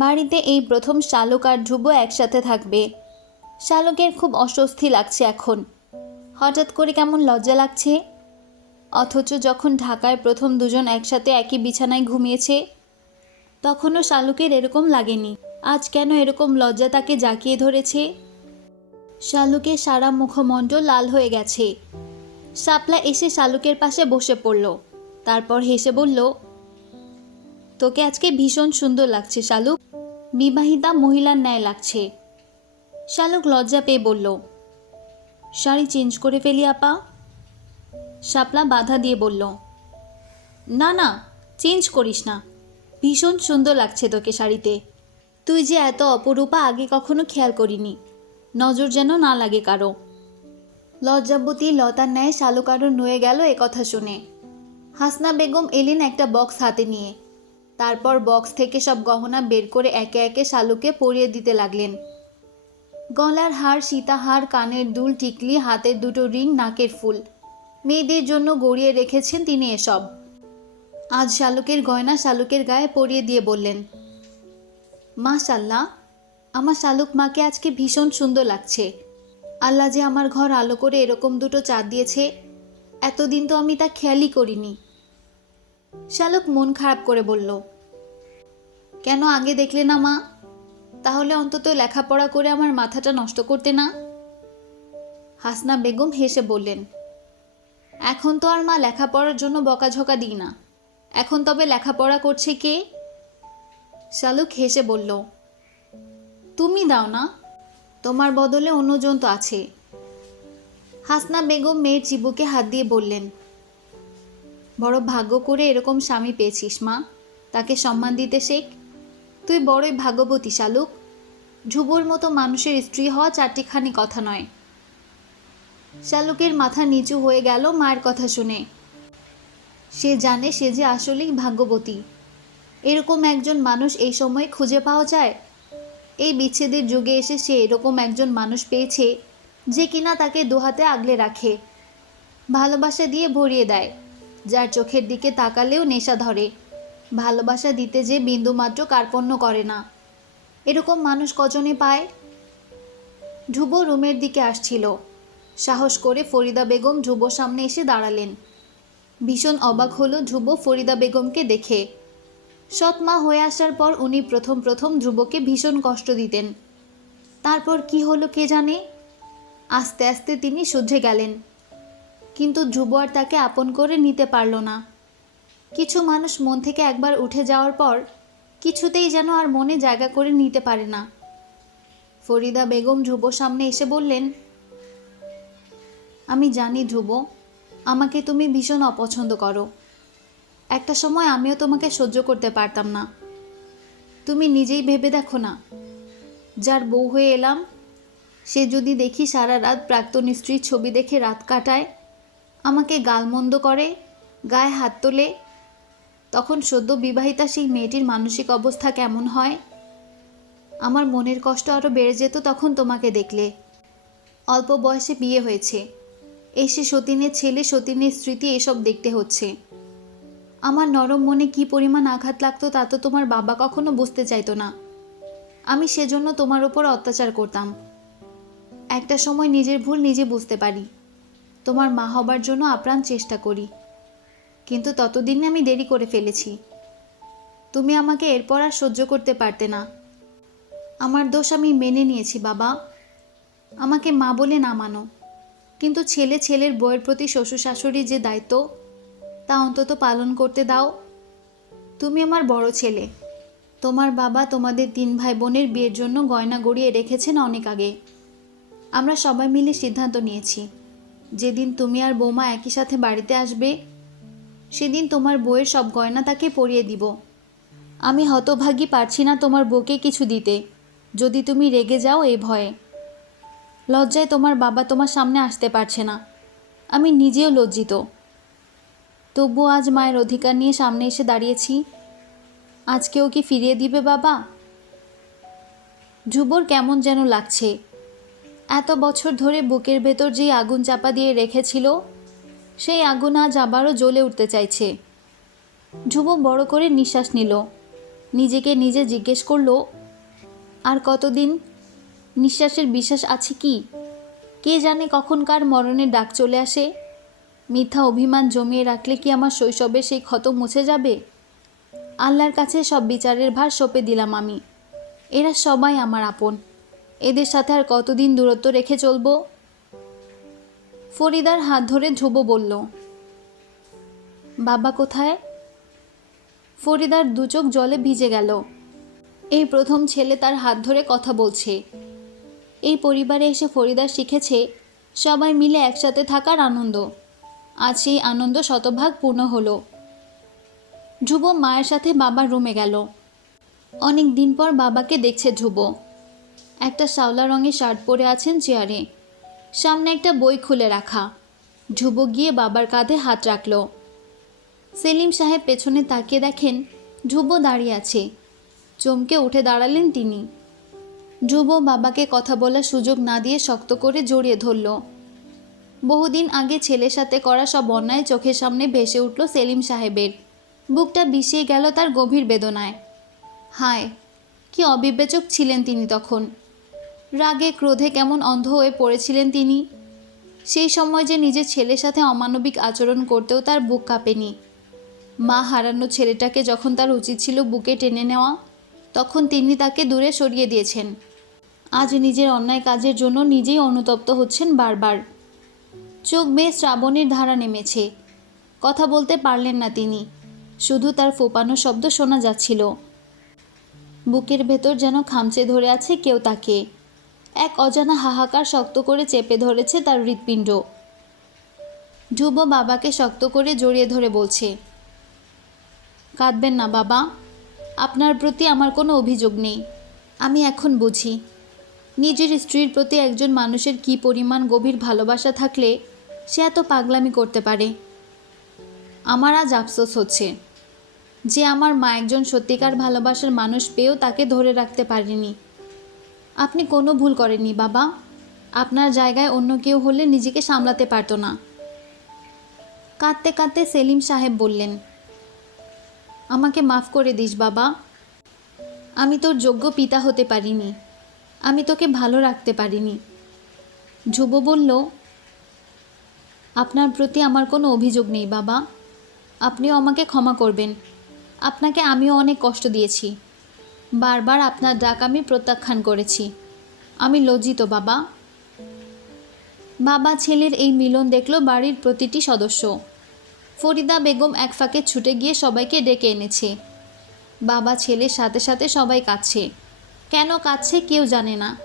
বাড়িতে এই প্রথম শালুক আর ধ্রুব একসাথে থাকবে। শালুকের খুব অস্বস্তি লাগছে এখন। হঠাৎ করে কেমন লজ্জা লাগছে? অথচ যখন ঢাকায় প্রথম দুজন একসাথে একই বিছানায় ঘুমিয়েছে, তখনও শালুকের এরকম লাগেনি। আজ কেন এরকম লজ্জা তাকে জাকিয়ে ধরেছে? শালুকের সারা মুখমণ্ডল লাল হয়ে গেছে। শাপলা এসে শালুকের পাশে বসে পড়ল। তারপর হেসে বলল তোকে আজকে ভীষণ সুন্দর লাগছে, শালুক। বিবাহিতা মহিলার ন্যায় লাগছে। শালুক লজ্জা পেয়ে বলল, শাড়ি চেঞ্জ করে ফেলি, আপা। শাপলা বাধা দিয়ে বলল, না না, চেঞ্জ করিস না। ভীষণ সুন্দর লাগছে তোকে শাড়িতে। তুই যে এত অপরূপা আগে কখনো খেয়াল করিনি। নজর যেন না লাগে কারও। লজ্জাবতী লতার ন্যায় শালুক আরও নুয়ে গেল কথা শুনে। হাসনা বেগম এলেন একটা বক্স হাতে নিয়ে। তারপর বক্স থেকে সব গহনা বের করে একে একে শালুকে পরিয়ে দিতে লাগলেন। গলার হার, সীতাহার, কানের দুল, টিকলি, হাতের দুটো রিং, নাকের ফুল। মেয়েদের জন্য গড়িয়ে রেখেছেন তিনি এসব। আজ শালুকের গয়না শালুকের গায়ে পরিয়ে দিয়ে বললেন, মাশাল্লাহ, আমার শালুক মাকে আজকে ভীষণ সুন্দর লাগছে। আল্লাহ যে আমার ঘর আলো করে এরকম দুটো চাঁদ দিয়েছে, এতদিন তো আমি তা খেয়ালই করিনি। শালুক মন খারাপ করে বলল, কেন আগে দেখলে না মা? তাহলে অন্তত লেখাপড়া করে আমার মাথাটা নষ্ট করতে না? হাসনা বেগম হেসে বললেন, এখন তো আর মা লেখাপড়ার জন্য বকাঝকা দিই না। এখন তবে লেখাপড়া করছে কে? শালুক হেসে বলল, তুমি দাও না, তোমার বদলে অন্যজন তো আছে। হাসনা বেগম মেয়ের চিবুকে হাত দিয়ে বললেন বড় ভাগ্য করে এরকম স্বামী পেয়েছিস, মা। তাকে সম্মান দিতে শেখ। তুই বড়ই ভাগ্যবতী, শালুক। ধ্রুবর মতো মানুষের স্ত্রী হওয়া চারটিখানি কথা নয়। শালুকের মাথা নিচু হয়ে গেল মায়ের কথা শুনে। সে জানে সে যে আসলেই ভাগ্যবতী। এরকম একজন মানুষ এই সময়ে খুঁজে পাওয়া যায়? এই বিচ্ছেদের যুগে এসে সে এরকম একজন মানুষ পেয়েছে, যে কিনা তাকে দুহাতে আগলে রাখে, ভালোবাসা দিয়ে ভরিয়ে দেয়। যার চোখের দিকে তাকালেও নেশা ধরে। ভালোবাসা দিতে যে বিন্দুমাত্র কার্পণ্য করে না। এরকম মানুষ কজনে পায়? ধ্রুব রুমের দিকে আসছিল। সাহস করে ফরিদা বেগম ধ্রুব সামনে এসে দাঁড়ালেন। ভীষণ অবাক হলো ধ্রুব ফরিদা বেগমকে দেখে। সৎ মা হয়ে আসার পর উনি প্রথম প্রথম ধ্রুবকে ভীষণ কষ্ট দিতেন। তারপর কি হলো কে জানে? আস্তে আস্তে তিনি শুধরে গেলেন। কিন্তু ধ্রুব আর তাকে আপন করে নিতে পারল না। কিছু মানুষ মন থেকে একবার উঠে যাওয়ার পর কিছুতেই যেন আর মনে জায়গা করে নিতে পারে না। ফরিদা বেগম ধ্রুব সামনে এসে বললেন, আমি জানি ধ্রুব, আমাকে তুমি ভীষণ অপছন্দ করো। একটা সময় আমিও তোমাকে সহ্য করতে পারতাম না। তুমি নিজেই ভেবে দেখো না, যার বউ হয়ে এলাম, সে যদি দেখি সারা রাত প্রাক্তন স্ত্রীর ছবি দেখে রাত কাটায় আমাকে গালমন্দ করে, গায়ে হাত তোলে, তখন সদ্য বিবাহিতা সেই মেয়েটির মানসিক অবস্থা কেমন হয়? আমার মনের কষ্ট আরও বেড়ে যেত তখন তোমাকে দেখলে। অল্প বয়সে বিয়ে হয়েছে। এসে সতীনের ছেলে, সতীনের স্মৃতি এসব দেখতে হচ্ছে। আমার নরম মনে কি পরিমাণ আঘাত লাগতো তা তো তোমার বাবা কখনো বুঝতে চাইতো না। আমি সেজন্য তোমার ওপর অত্যাচার করতাম। একটা সময় নিজের ভুল নিজে বুঝতে পারি। তোমার মা হবার জন্য আপ্রাণ চেষ্টা করি। কিন্তু ততদিনে আমি দেরি করে ফেলেছি। তুমি আমাকে এরপর আর সহ্য করতে পারতে না। আমার দোষ আমি মেনে নিয়েছি, বাবা। আমাকে মা বলে না মানো। কিন্তু ছেলে ছেলের বইয়ের প্রতি শ্বশুর শাশুড়ির যে দায়িত্ব, তা অন্তত পালন করতে দাও। তুমি আমার বড় ছেলে। তোমার বাবা তোমাদের তিন ভাই বোনের বিয়ের জন্য গয়না গড়িয়ে রেখেছেন অনেক আগে। আমরা সবাই মিলে সিদ্ধান্ত নিয়েছি। যেদিন তুমি আর বৌমা একই সাথে বাড়িতে আসবে, সেদিন তোমার বউয়ের সব গয়না তাকে পরিয়ে দিব। আমি হতভাগী পারছি না তোমার বউকে কিছু দিতে। যদি তুমি রেগে যাও এ ভয়ে। লজ্জায় তোমার বাবা তোমার সামনে আসতে পারছে না। আমি নিজেও লজ্জিত। তবু আজ মায়ের অধিকার নিয়ে সামনে এসে দাঁড়িয়েছি। আজকেও কি ফিরিয়ে দিবে বাবা? ধ্রুবর কেমন যেন লাগছে। এত বছর ধরে বুকের ভেতর যেই আগুন চাপা দিয়ে রেখেছিল, সেই আগুন আজ আবারও জ্বলে উঠতে চাইছে। ধ্রুব বড় করে নিঃশ্বাস নিল। নিজেকে নিজে জিজ্ঞেস করল, আর কতদিন? নিঃশ্বাসের বিশ্বাস আছে কি? কে জানে কখন কার মরণের ডাক চলে আসে? মিথ্যা অভিমান জমিয়ে রাখলে কি আমার শৈশবে সেই ক্ষত মুছে যাবে? আল্লাহর কাছে সব বিচারের ভার সঁপে দিলাম আমি। এরা সবাই আমার আপন। এদের সাথে আর কতদিন দূরত্ব রেখে চলবো? ফরিদার হাত ধরে ধ্রুব বলল, বাবা কোথায়? ফরিদার দুচোখ জলে ভিজে গেল। এই প্রথম ছেলে তার হাত ধরে কথা বলছে। এই পরিবারে এসে ফরিদা শিখেছে সবাই মিলে একসাথে থাকার আনন্দ। আজ সেই আনন্দ শতভাগ পূর্ণ হলো। ধ্রুব মায়ের সাথে বাবার রুমে গেল। অনেক দিন পর বাবাকে দেখছে ধ্রুব। একটা শাওলা রঙের শার্ট পরে আছেন চেয়ারে। সামনে একটা বই খুলে রাখা। ধ্রুব গিয়ে বাবার কাঁধে হাত রাখল। সেলিম সাহেব পেছনে তাকিয়ে দেখেন ধ্রুব দাঁড়িয়ে আছে। চমকে উঠে দাঁড়ালেন তিনি। ধ্রুব বাবাকে কথা বলার সুযোগ না দিয়ে শক্ত করে জড়িয়ে ধরল। বহুদিন আগে ছেলের সাথে করা সব অন্যায় চোখের সামনে ভেসে উঠল সেলিম সাহেবের। বুকটা বিষিয়ে গেল তার গভীর বেদনায়। হায়, কি অবিবেচক ছিলেন তিনি তখন। রাগে, ক্রোধে কেমন অন্ধ হয়ে পড়েছিলেন তিনি। সেই সময় যে নিজের ছেলের সাথে অমানবিক আচরণ করতেও তার বুক কাঁপেনি। মা হারানো ছেলেটাকে যখন তার উচিত ছিল বুকে টেনে নেওয়া, তখন তিনি তাকে দূরে সরিয়ে দিয়েছেন। আজ নিজের অন্যায় কাজের জন্য নিজেই অনুতপ্ত হচ্ছেন বারবার। চোখ বেয়ে শ্রাবণের ধারা নেমেছে। কথা বলতে পারলেন না তিনি। শুধু তার ফোপানো শব্দ শোনা যাচ্ছিল। বুকের ভেতর যেন খামচে ধরে আছে কেউ তাকে। অজানা হাহাকার শক্ত করে চেপে ধরেছে তার হৃৎপিণ্ড। ধ্রুব বাবাকে শক্ত করে জড়িয়ে ধরে বলছে, কাঁদবেন না বাবা, আপনার প্রতি আমার কোনো অভিযোগ নেই। আমি এখন বুঝি, নিজের স্ত্রীর প্রতি একজন মানুষের কী পরিমাণ গভীর ভালোবাসা থাকলে সে এত পাগলামি করতে পারে। আমার আজ আফসোস হচ্ছে যে আমার মা একজন সত্যিকার ভালোবাসার মানুষ পেয়েও তাকে ধরে রাখতে পারেনি। আপনি কোনো ভুল করেননি, বাবা। আপনার জায়গায় অন্য কেউ হলে নিজেকে সামলাতে পারতো না। কাঁদতে কাঁদতে সেলিম সাহেব বললেন, আমাকে মাফ করে দিস, বাবা। আমি তোর যোগ্য পিতা হতে পারিনি। আমি তোকে ভালো রাখতে পারিনি। ধ্রুব বলল, আপনার প্রতি আমার কোনো অভিযোগ নেই, বাবা। আপনিও আমাকে ক্ষমা করবেন। আপনাকে আমিও অনেক কষ্ট দিয়েছি। বারবার আপনার ডাক আমি প্রত্যাখ্যান করেছি। আমি লজ্জিত, বাবা। বাবা ছেলের এই মিলন দেখল বাড়ির প্রতিটি সদস্য। ফরিদা বেগম এক ফাঁকে ছুটে গিয়ে সবাইকে ডেকে এনেছে। বাবা ছেলের সাথে সাথে সবাই কাঁদছে। কেন কাঁদছে কেউ জানে না।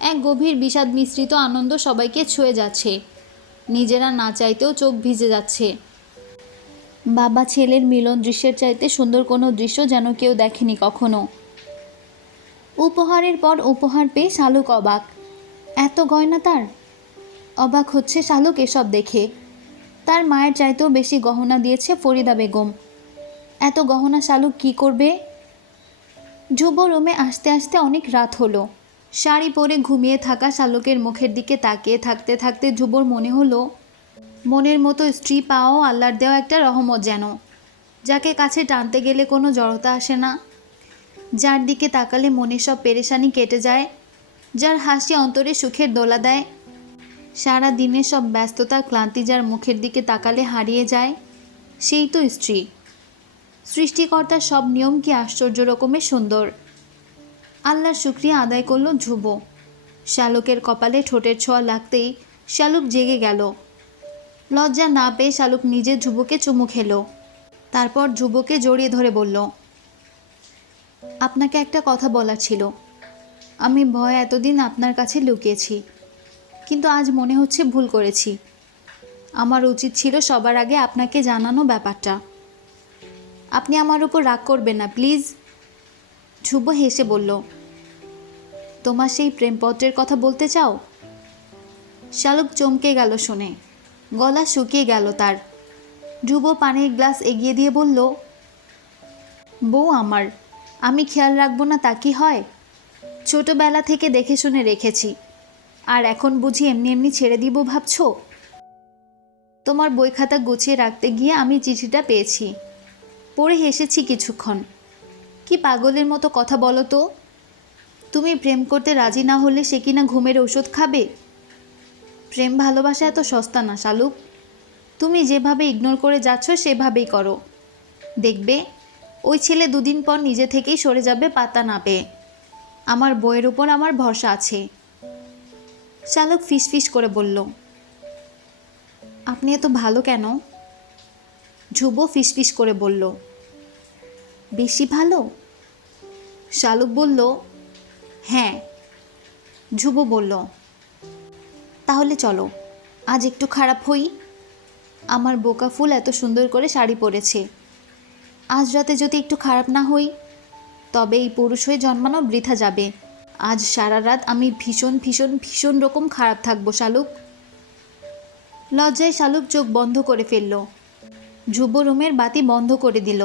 এক গভীর বিষাদ মিশ্রিত আনন্দ সবাইকে ছুঁয়ে যাচ্ছে। নিজেরা না চাইতেও চোখ ভিজে যাচ্ছে। বাবা ছেলের মিলন দৃশ্যের চাইতে সুন্দর কোনো দৃশ্য যেন কেউ দেখেনি কখনো। উপহারের পর উপহার পেয়ে শালুক অবাক। এত গয়না তার? অবাক হচ্ছে শালুক এসব দেখে। তার মায়ের চাইতেও বেশি গহনা দিয়েছে ফরিদা বেগম। এত গহনা শালুক কি করবে? ধ্রুব রুমে আসতে আসতে অনেক রাত হলো। শাড়ি পরে ঘুমিয়ে থাকা শালুকের মুখের দিকে তাকিয়ে থাকতে থাকতে ধ্রুবর মনে হলো মনের মতো স্ত্রী পাওয়াও আল্লাহর দেওয়া একটা রহমত যেন, যাকে কাছে টানতে গেলে কোনো জড়তা আসে না। যার দিকে তাকালে মনের সব পেরেশানি কেটে যায়, যার হাসি অন্তরে সুখের দোলা দেয়। সারা দিনের সব ব্যস্ততা, ক্লান্তি যার মুখের দিকে তাকালে হারিয়ে যায়, সেই তো স্ত্রী। সৃষ্টিকর্তার সব নিয়ম কি আশ্চর্য রকমের সুন্দর। আল্লাহর শুক্রিয়া আদায় করল ধ্রুব। শালুকের কপালে ঠোঁটের ছোঁয়া লাগতেই শালুক জেগে গেল। লজ্জা না পেয়ে শালুক নিজে ধ্রুবকে চুমু খেলো। তারপর ধ্রুবকে জড়িয়ে ধরে বলল, আপনাকে একটা কথা বলার ছিল। আমি ভয় এতদিন আপনার কাছে লুকিয়েছি, কিন্তু আজ মনে হচ্ছে ভুল করেছি। আমার উচিত ছিল সবার আগে আপনাকে জানানো ব্যাপারটা। আপনি আমার উপর রাগ করবেন না, প্লিজ। ধ্রুব হেসে বলল, তোমার সেই প্রেমপত্রের কথা বলতে চাও? শালুক চমকে গেল শুনে। গলা শুকিয়ে গেল তার। ধ্রুব পানির গ্লাস এগিয়ে দিয়ে বলল, বউ আমার, আমি খেয়াল রাখব না তা কি হয়? ছোটবেলা থেকে দেখে শুনে রেখেছি। আর এখন বুঝি এমনি এমনি ছেড়ে দিব ভাবছ? তোমার বই খাতা গুছিয়ে রাখতে গিয়ে আমি চিঠিটা পেয়েছি। পড়ে হেসেছি কিছুক্ষণ। কি পাগলের মতো কথা বলো তো? তুমি প্রেম করতে রাজি না হলে সে কিনা ঘুমের ওষুধ খাবে? প্রেম ভালোবাসা এত সস্তা না শালুক তুমি যেভাবে ইগনোর করে যাচ্ছ, সেভাবেই করো। দেখবে, ওই ছেলে দুদিন পর নিজে থেকেই সরে যাবে পাতা না পেয়ে। আমার বইয়ের উপর আমার ভরসা আছে। শালুক ফিসফিস করে বলল, আপনি এত ভালো কেন? ধ্রুব ফিসফিস করে বলল, বেশি ভালো? শালুক বলল হ্যাঁ। ধ্রুব বলল তাহলে চলো, আজ একটু খারাপ হই। আমার বোকা ফুল এত সুন্দর করে শাড়ি পরেছে। আজ রাতে যদি একটু খারাপ না হই, তবে এই পুরুষ হয়ে জন্মানো বৃথা যাবে। আজ সারা রাত আমি ভীষণ ভীষণ ভীষণ রকম খারাপ থাকব, শালুক। লজ্জায় শালুক চোখ বন্ধ করে ফেলল। ধ্রুব রুমের বাতি বন্ধ করে দিল।